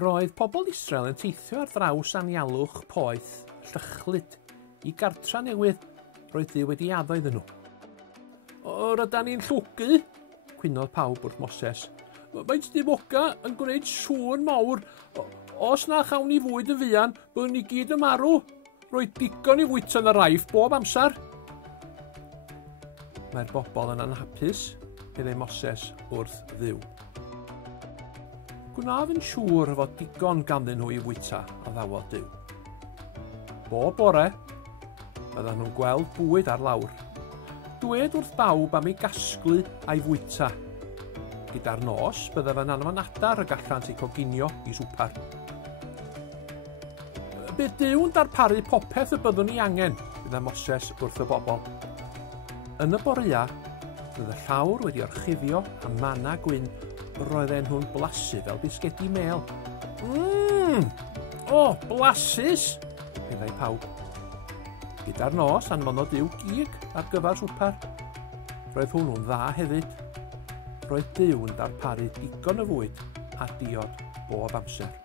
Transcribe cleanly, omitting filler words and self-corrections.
Roedd pobl Israel yn teithio ar draws anialwch poeth Llychlyd i gartra newydd roedd Duw wedi addo iddyn nhw. Rydan ni'n llwgu, cwynodd pawb wrth Moses. Mae'n stifoca yn gwneud sŵn mawr. Os na chawn ni fwyd yn fuan, byddwn ni gyd yn marw. Roedd digon i fwyta yn y raif bob amser. Mae'r bobl yn anhapus, meddai Moses wrth Dduw. Gwnaf yn siŵr fod digon ganddyn nhw i fwyta, a ddawodd Duw. Bob bore, byddan nhw'n gweld bwyd ar lawr. Dwed wrth bawb am ei gasglu a'i fwyta. Gyda'r nos, bydda fe'n anfon adar y gallant eu coginio i swpar. Bydd Duw'n darparu popeth y byddwn ni angen, bydda Moses wrth y bobl. Yn y borea, bydd y llawr wedi orchuddio a manna gwyn roedden nhw'n blasu fel bisgedi mel. Blasus, meddai pawb. Gyda'r nos anfonodd Duw gig ar gyfer swpar. Roedd hwnnw'n dda hefyd. Roedd Duw yn darparu digon o fwyd a diod bob amser.